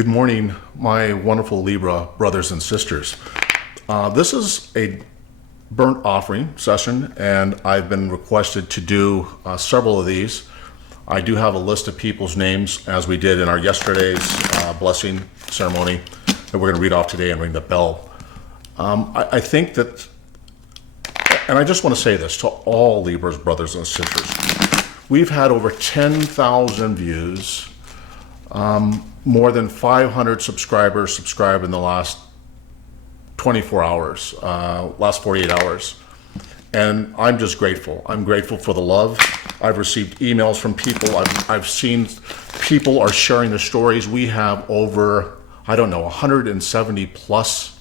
Good morning, my wonderful Libra brothers and sisters. This is a burnt offering session, and I've been requested to do several of these. I do have a list of people's names, as we did in our yesterday's blessing ceremony, that we're going to read off today and ring the bell. I think that, and I just want to say this to all Libra's brothers and sisters. We've had over 10,000 views. More than 500 subscribers subscribe in the last 24 hours, last 48 hours. And I'm just grateful. I'm grateful for the love. I've received emails from people. I've seen people are sharing their stories. We have over, 170 plus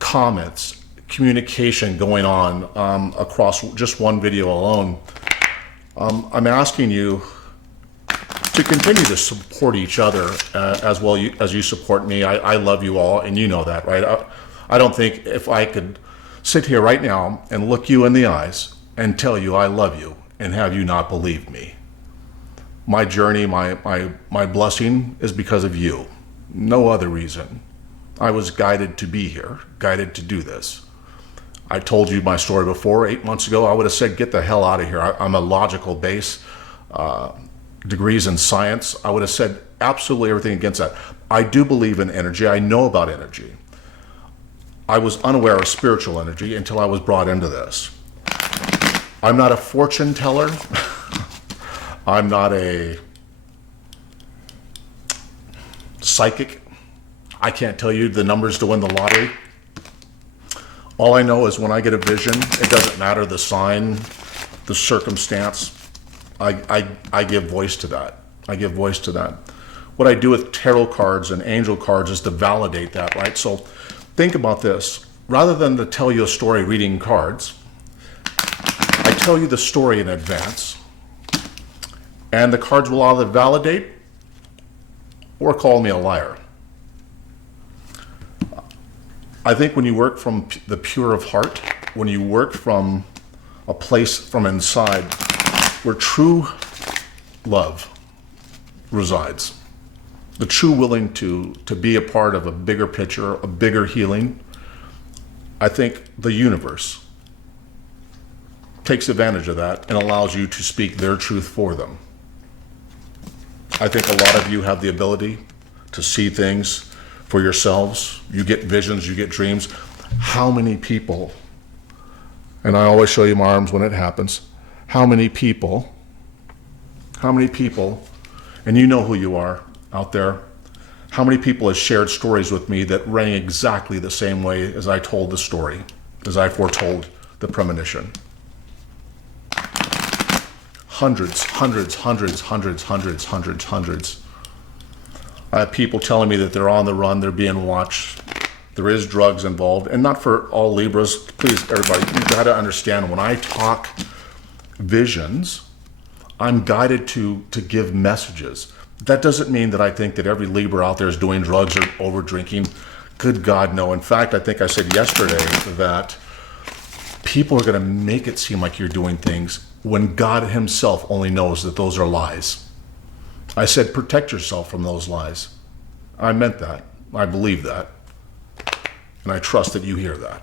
comments, communication going on across just one video alone. I'm asking you to continue to support each other as well as you support me. I love you all, and you know that, right? I don't think if I could sit here right now and look you in the eyes and tell you I love you and have you not believe me. My journey, my blessing is because of you. No other reason. I was guided to be here, guided to do this. I told you my story before. 8 months ago, I would have said, get the hell out of here. I'm a logical base. Degrees in science, I would have said absolutely everything against that. I do believe in energy. I know about energy. I was unaware of spiritual energy until I was brought into this. I'm not a fortune teller. I'm not a psychic. I can't tell you the numbers to win the lottery. All I know is when I get a vision, it doesn't matter the sign, the circumstance, I give voice to that. I give voice to that. What I do with tarot cards and angel cards is to validate that, right? So think about this. Rather than to tell you a story reading cards, I tell you the story in advance, and the cards will either validate or call me a liar. I think when you work from the pure of heart, when you work from a place from inside, where true love resides, the true willing to be a part of a bigger picture, a bigger healing, I think the universe takes advantage of that and allows you to speak their truth for them. I think a lot of you have the ability to see things for yourselves. You get visions, you get dreams. How many people, and I always show you my arms when it happens, how many people, and you know who you are out there, how many people have shared stories with me that rang exactly the same way as I told the story, as I foretold the premonition? Hundreds. I have people telling me that they're on the run, they're being watched, there is drugs involved, and not for all Libras. Please, everybody, you've got to understand, when I talk visions, I'm guided to give messages. That doesn't mean that I think that every Libra out there is doing drugs or over drinking. Good God, no. In fact, I think I said yesterday that people are going to make it seem like you're doing things when God himself only knows that those are lies. I said protect yourself from those lies. I meant that. I believe that. And I trust that you hear that.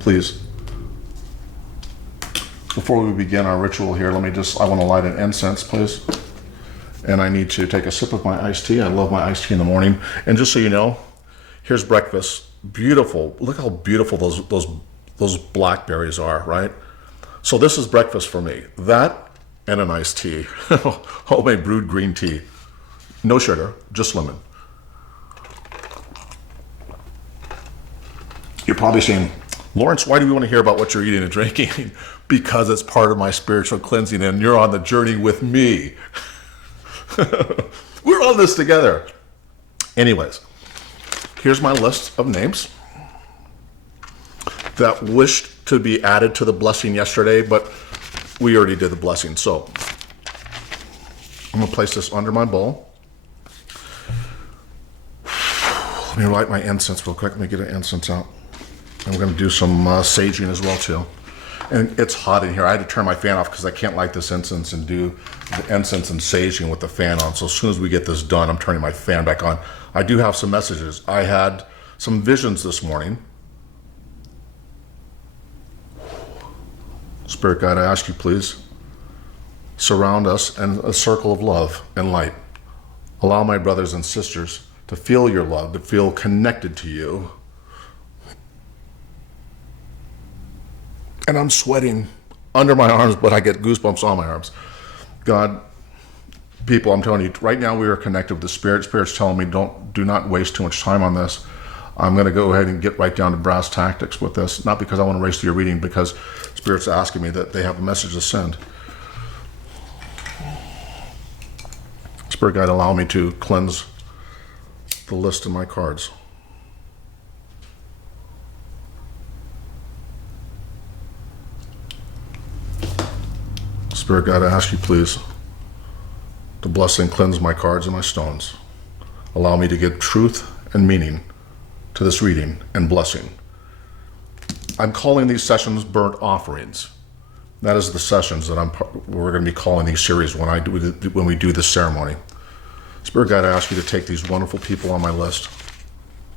Please, before we begin our ritual here, I want to light an incense, please. And I need to take a sip of my iced tea. I love my iced tea in the morning. And just so you know, here's breakfast. Beautiful. Look how beautiful those blackberries are, right? So this is breakfast for me. That and an iced tea. Homemade brewed green tea. No sugar, just lemon. You're probably saying, Lawrence, why do we want to hear about what you're eating and drinking? Because it's part of my spiritual cleansing, and you're on the journey with me. We're on this together. Anyways, here's my list of names that wished to be added to the blessing yesterday, but we already did the blessing. So I'm going to place this under my bowl. Let me light my incense real quick. Let me get an incense out. And we're going to do some saging as well, too. And it's hot in here. I had to turn my fan off because I can't light this incense and do the incense and saging with the fan on. So as soon as we get this done, I'm turning my fan back on. I do have some messages. I had some visions this morning. Spirit guide, I ask you, please, surround us in a circle of love and light. Allow my brothers and sisters to feel your love, to feel connected to you. And I'm sweating under my arms, but I get goosebumps on my arms. God, people, I'm telling you, right now we are connected with the Spirit. Spirit's telling me, do not waste too much time on this. I'm going to go ahead and get right down to brass tactics with this. Not because I want to race through your reading, because Spirit's asking me that they have a message to send. Spirit guide, allow me to cleanse the list of my cards. Spirit guide, I ask you, please, to bless and cleanse my cards and my stones. Allow me to give truth and meaning to this reading and blessing. I'm calling these sessions burnt offerings. That is the sessions that we're going to be calling these series when we do this ceremony. Spirit guide, I ask you to take these wonderful people on my list.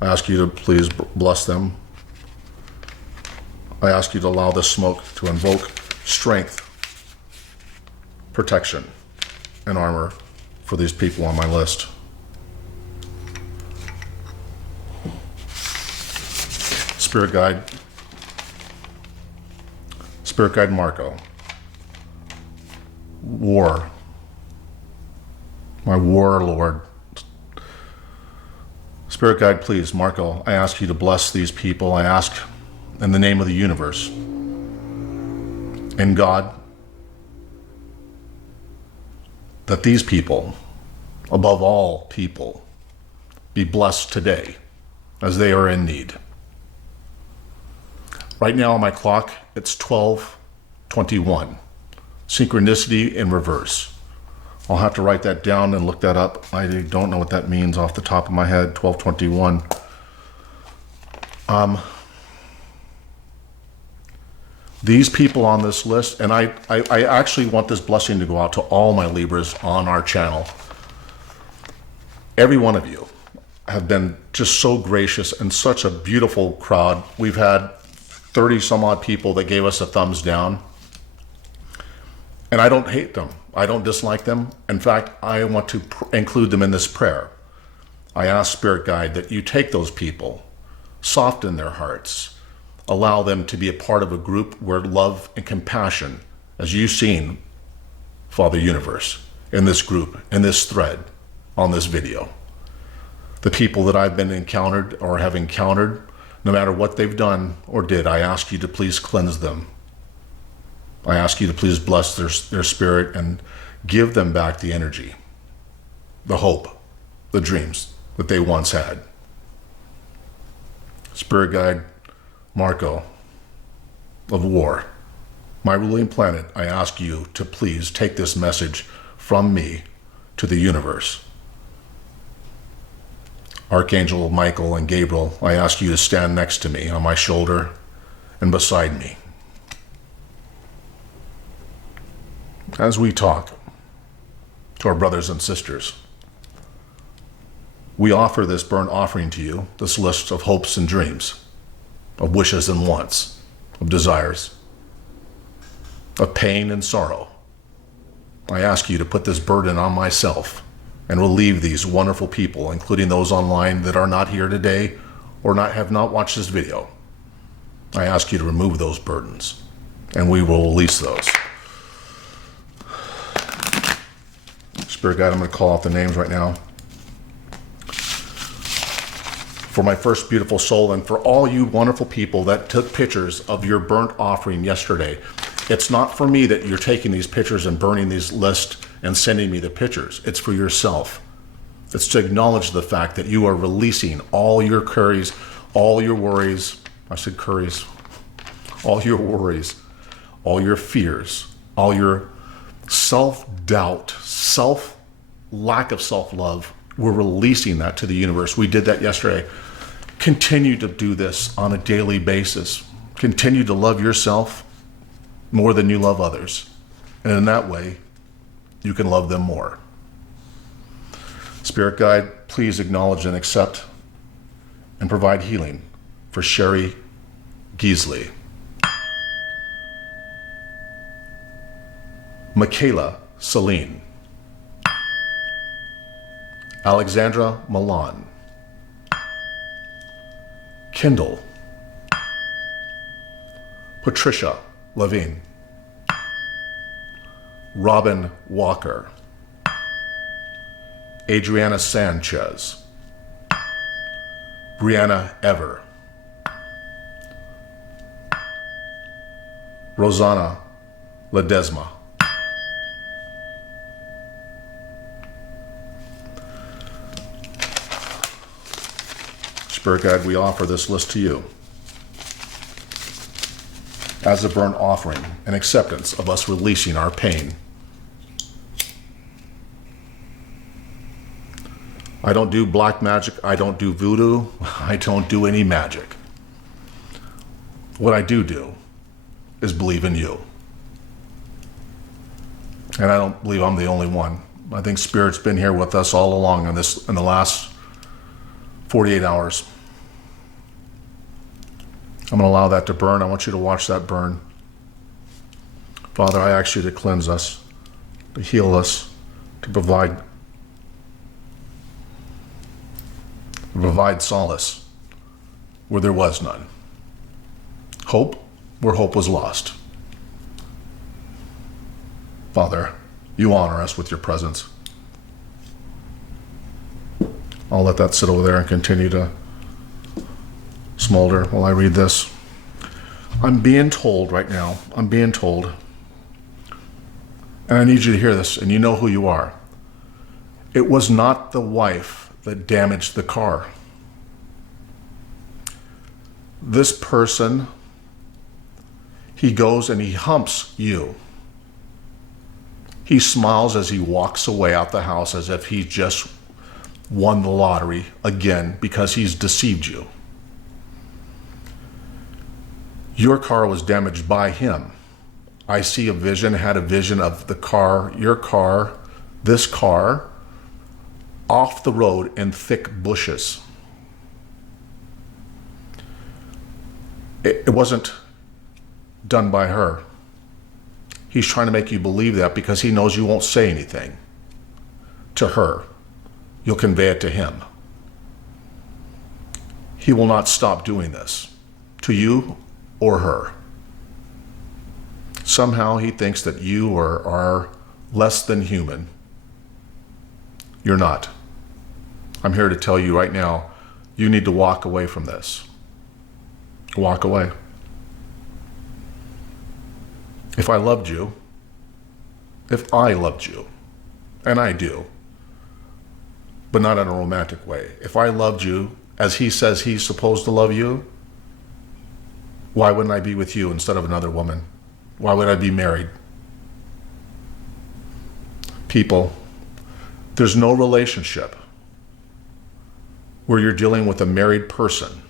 I ask you to please bless them. I ask you to allow this smoke to invoke strength, protection, and armor for these people on my list. Spirit guide Marco. War. My warlord. Spirit guide, please, Marco, I ask you to bless these people. I ask in the name of the universe and God that these people, above all people, be blessed today as they are in need. Right now on my clock, it's 12:21. Synchronicity in reverse. I'll have to write that down and look that up. I don't know what that means off the top of my head, 12:21. These people on this list, and I actually want this blessing to go out to all my Libras on our channel. Every one of you have been just so gracious and such a beautiful crowd. We've had 30 some odd people that gave us a thumbs down. And I don't hate them. I don't dislike them. In fact, I want to include them in this prayer. I ask Spirit Guide that you take those people, soften their hearts, allow them to be a part of a group where love and compassion, as you've seen, Father Universe, in this group, in this thread, on this video. The people that I've been encountered or have encountered, no matter what they've done or did, I ask you to please cleanse them. I ask you to please bless their spirit and give them back the energy, the hope, the dreams that they once had. Spirit Guide Marco of War, my ruling planet, I ask you to please take this message from me to the universe. Archangel Michael and Gabriel, I ask you to stand next to me, on my shoulder and beside me. As we talk to our brothers and sisters, we offer this burnt offering to you, this list of hopes and dreams, of wishes and wants, of desires, of pain and sorrow. I ask you to put this burden on myself and relieve these wonderful people, including those online that are not here today or have not watched this video. I ask you to remove those burdens, and we will release those. Spirit Guide, I'm going to call out the names right now. For my first beautiful soul, and for all you wonderful people that took pictures of your burnt offering yesterday. It's not for me that you're taking these pictures and burning these lists and sending me the pictures. It's for yourself. It's to acknowledge the fact that you are releasing all your curries, all your worries. I said curries. All your worries, all your fears, all your self-doubt, lack of self-love. We're releasing that to the universe. We did that yesterday. Continue to do this on a daily basis. Continue to love yourself more than you love others. And in that way, you can love them more. Spirit Guide, please acknowledge and accept and provide healing for Sherry Geasley, Michaela Celine, Alexandra Milan, Kendall, Patricia Levine, Robin Walker, Adriana Sanchez, Brianna Ever, Rosanna Ledesma, Spirit Guide, we offer this list to you as a burnt offering and acceptance of us releasing our pain. I don't do black magic. I don't do voodoo. I don't do any magic. What I do is believe in you. And I don't believe I'm the only one. I think Spirit's been here with us all along in the last 48 hours. I'm going to allow that to burn. I want you to watch that burn. Father, I ask you to cleanse us, to heal us, to provide solace where there was none. Hope where hope was lost. Father, you honor us with your presence. I'll let that sit over there and continue to smolder while I read this. I'm being told right now, and I need you to hear this, and you know who you are. It was not the wife that damaged the car. This person, he goes and he humps you. He smiles as he walks away out the house as if he just won the lottery again because he's deceived you. Your car was damaged by him. I had a vision of the car, your car, this car, off the road in thick bushes. It wasn't done by her. He's trying to make you believe that because he knows you won't say anything to her. You'll convey it to him. He will not stop doing this to you or her. Somehow he thinks that you are less than human. You're not. I'm here to tell you right now, you need to walk away from this. Walk away. If I loved you, and I do, but not in a romantic way. If I loved you as he says he's supposed to love you, why wouldn't I be with you instead of another woman? Why would I be married? People, there's no relationship where you're dealing with a married person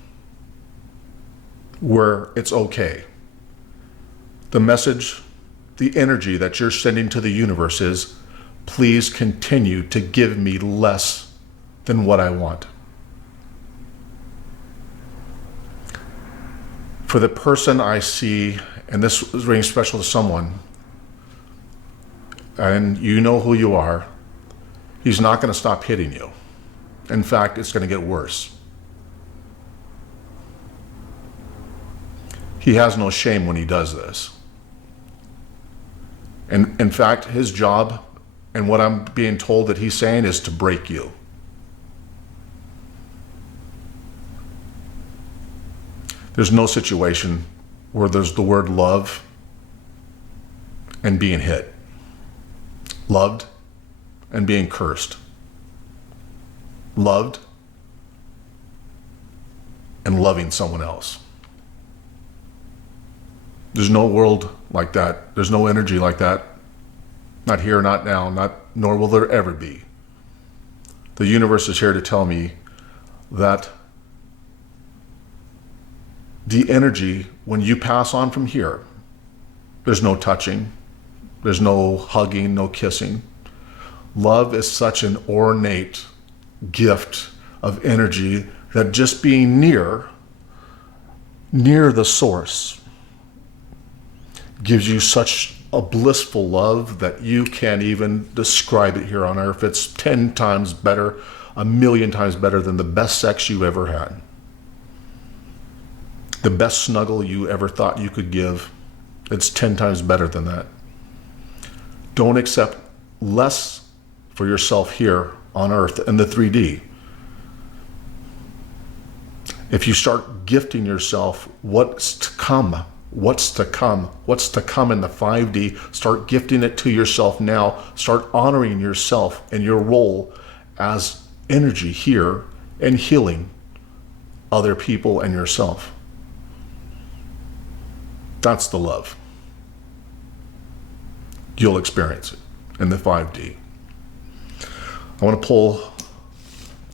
where it's okay. The message, the energy that you're sending to the universe is, please continue to give me less than what I want. For the person I see, and this is ringing special to someone, and you know who you are, he's not going to stop hitting you. In fact, it's going to get worse. He has no shame when he does this. And in fact, his job, and what I'm being told that he's saying, is to break you. There's no situation where there's the word love and being hit. Loved and being cursed. Loved and loving someone else. There's no world like that. There's no energy like that. Not here, not now, nor will there ever be. The universe is here to tell me that the energy, when you pass on from here, There's no touching. There's no hugging, no kissing. Love is such an ornate gift of energy that just being near the source gives you such a blissful love that you can't even describe it here on earth. It's 10 times better, 1,000,000 times better than the best sex you ever had. The best snuggle you ever thought you could give. It's 10 times better than that. Don't accept less for yourself here on earth in the 3D. If you start gifting yourself what's to come in the 5D, start gifting it to yourself now. Start honoring yourself and your role as energy here and healing other people and yourself. That's the love. You'll experience it in the 5D. I want to pull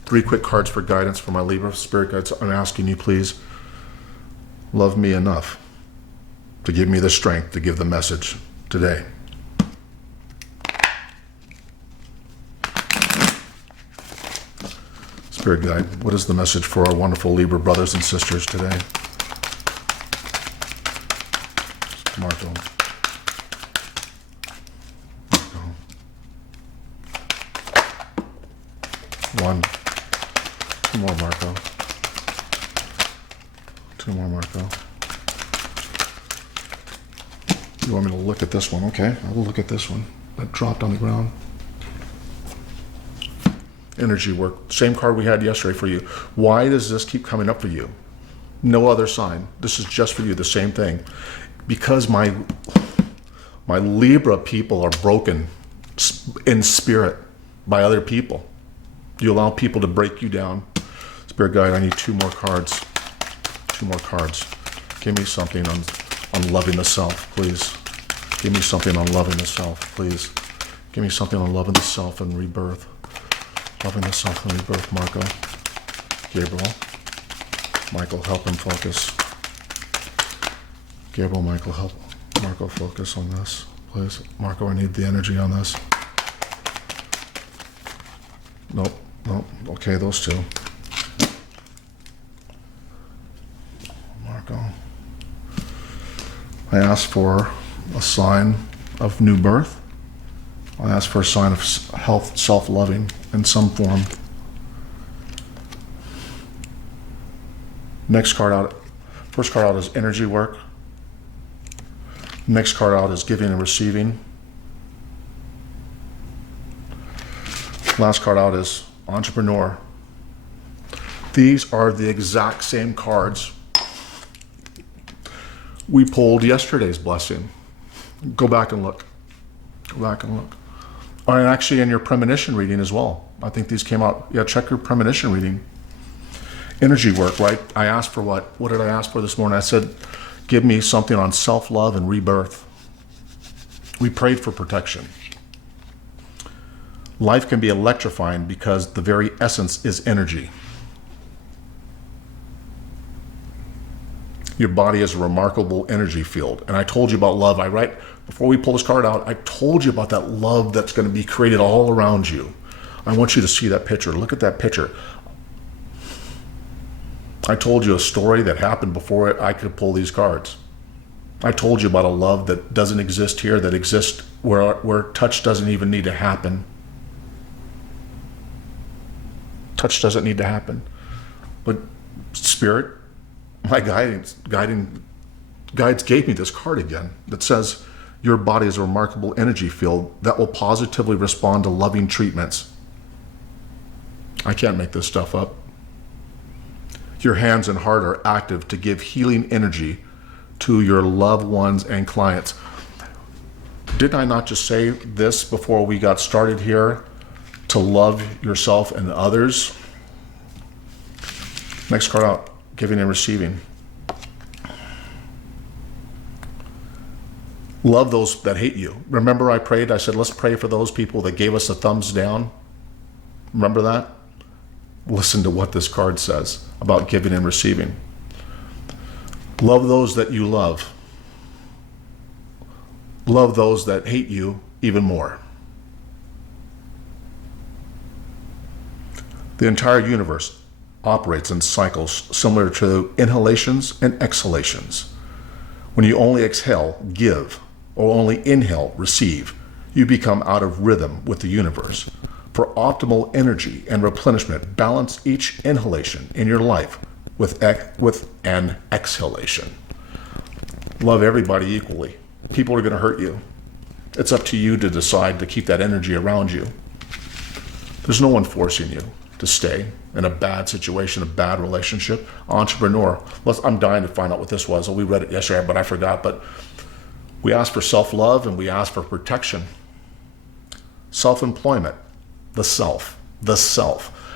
3 quick cards for guidance for my Libra spirit guides. I'm asking you, please, love me enough to give me the strength to give the message today. Spirit guide, what is the message for our wonderful Libra brothers and sisters today? Marco. One. 2 more, Marco. 2 more, Marco. You want me to look at this one? Okay, I will look at this one. That dropped on the ground. Energy work. Same card we had yesterday for you. Why does this keep coming up for you? No other sign. This is just for you, the same thing. Because my Libra people are broken in spirit by other people. You allow people to break you down. Spirit guide, I need 2 more cards. 2 more cards. Give me something on loving the self, please. Give me something on loving the self, please. Give me something on loving the self and rebirth. Loving the self and rebirth, Marco. Gabriel. Michael, help him focus. Gabriel, Michael, help Marco focus on this, please. Marco, I need the energy on this. Nope. Okay, those 2. Marco. I asked for a sign of new birth. I asked for a sign of health, self-loving in some form. Next card out, first card out is energy work. Next card out is giving and receiving. Last card out is entrepreneur. These are the exact same cards we pulled yesterday's blessing. Go back and look. Go back and look. And actually in your premonition reading as well. I think these came out. Yeah, check your premonition reading. Energy work, right? I asked for what? What did I ask for this morning? I said, give me something on self-love and rebirth. We prayed for protection. Life can be electrifying because the very essence is energy. Your body is a remarkable energy field. And I told you about love. Before we pull this card out, I told you about that love that's going to be created all around you. I want you to see that picture. Look at that picture. I told you a story that happened before I could pull these cards. I told you about a love that doesn't exist here, that exists where touch doesn't even need to happen. Touch doesn't need to happen. But Spirit, my guides gave me this card again that says, your body is a remarkable energy field that will positively respond to loving treatments. I can't make this stuff up. Your hands and heart are active to give healing energy to your loved ones and clients. Didn't I not just say this before we got started here? To love yourself and others. Next card out, giving and receiving. Love those that hate you. Remember I prayed, I said, let's pray for those people that gave us a thumbs down. Remember that? Listen to what this card says about giving and receiving. Love those that you love. Love those that hate you even more. The entire universe operates in cycles similar to inhalations and exhalations. When you only exhale, give, or only inhale, receive, you become out of rhythm with the universe. For optimal energy and replenishment, balance each inhalation in your life with an exhalation. Love everybody equally. People are going to hurt you. It's up to you to decide to keep that energy around you. There's no one forcing you to stay in a bad situation, a bad relationship. Entrepreneur. I'm dying to find out what this was. We read it yesterday, but I forgot. But we asked for self-love and we asked for protection. Self-employment. The self.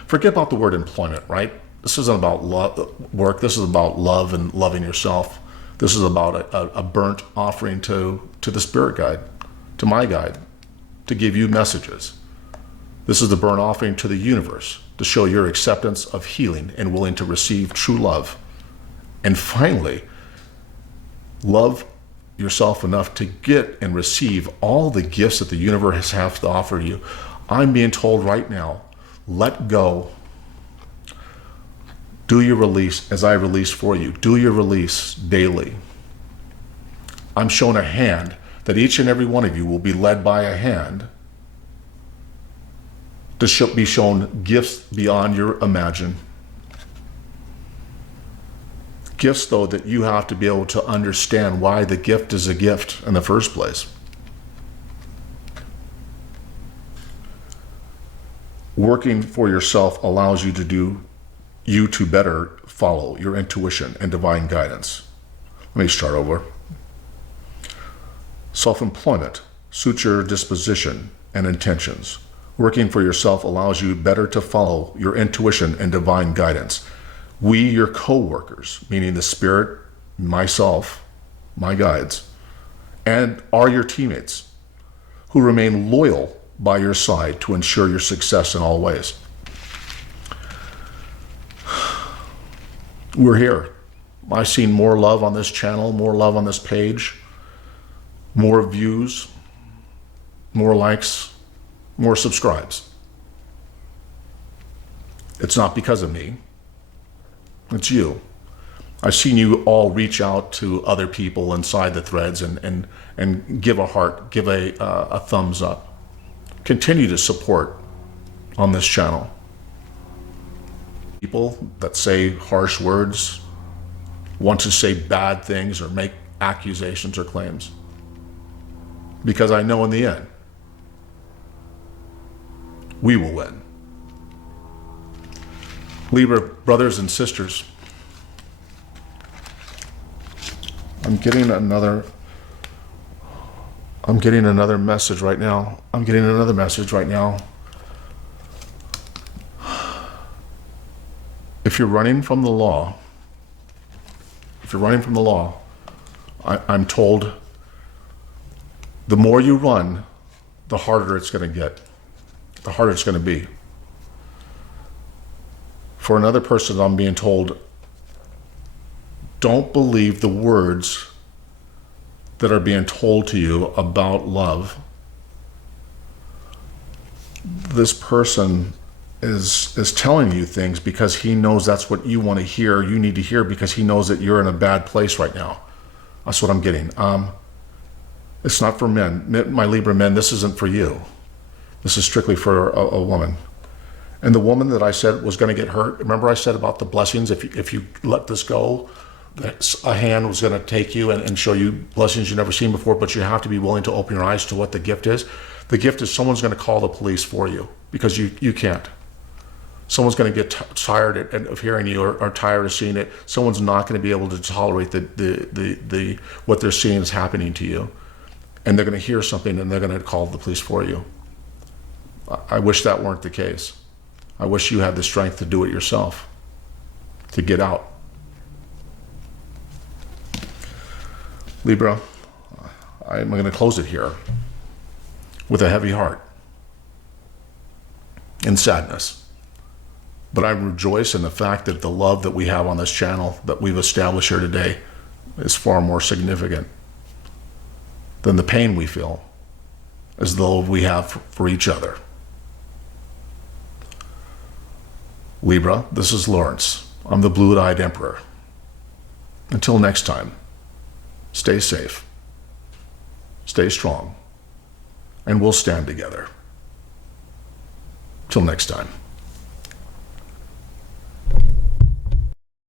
Forget about the word employment, right? This isn't about work. This is about love and loving yourself. This is about a burnt offering to the spirit guide, to my guide, to give you messages. This is the burnt offering to the universe, to show your acceptance of healing and willing to receive true love. And finally, love yourself enough to get and receive all the gifts that the universe has to offer you. I'm being told right now, let go. Do your release as I release for you. Do your release daily. I'm shown a hand that each and every one of you will be led by a hand to be shown gifts beyond your imagine. Gifts, though, that you have to be able to understand why the gift is a gift in the first place. Working for yourself allows you to better follow your intuition and divine guidance. Let me start over. Self-employment suits your disposition and intentions. Working for yourself allows you better to follow your intuition and divine guidance. We, your co-workers, meaning the spirit, myself, my guides, and are your teammates who remain loyal by your side to ensure your success in all ways. We're here. I've seen more love on this channel, more love on this page, more views, more likes, more subscribes. It's not because of me. It's you. I've seen you all reach out to other people inside the threads and give a heart, give a thumbs up. Continue to support on this channel. People that say harsh words, want to say bad things or make accusations or claims. Because I know in the end, we will win. Libra brothers and sisters, I'm getting another message right now. If you're running from the law, I'm told the more you run, the harder it's going to get, the harder it's going to be. For another person, I'm being told, don't believe the words that are being told to you about love. This person is telling you things because he knows that's what you want to hear, you need to hear, because he knows that you're in a bad place right now. That's what I'm getting. It's not for men. My Libra men, this isn't for you. This is strictly for a woman. And the woman that I said was going to get hurt, remember I said about the blessings, if you let this go, that a hand was going to take you and show you blessings you've never seen before, but you have to be willing to open your eyes to what the gift is. The gift is someone's going to call the police for you because you can't. Someone's going to get tired of hearing you or tired of seeing it. Someone's not going to be able to tolerate the what they're seeing is happening to you. And they're going to hear something and they're going to call the police for you. I wish that weren't the case. I wish you had the strength to do it yourself, to get out. Libra, I'm going to close it here with a heavy heart and sadness. But I rejoice in the fact that the love that we have on this channel, that we've established here today, is far more significant. than the pain we feel, as though we have for each other. Libra, this is Lawrence. I'm the blue-eyed emperor. Until next time, stay safe, stay strong, and we'll stand together. Till next time.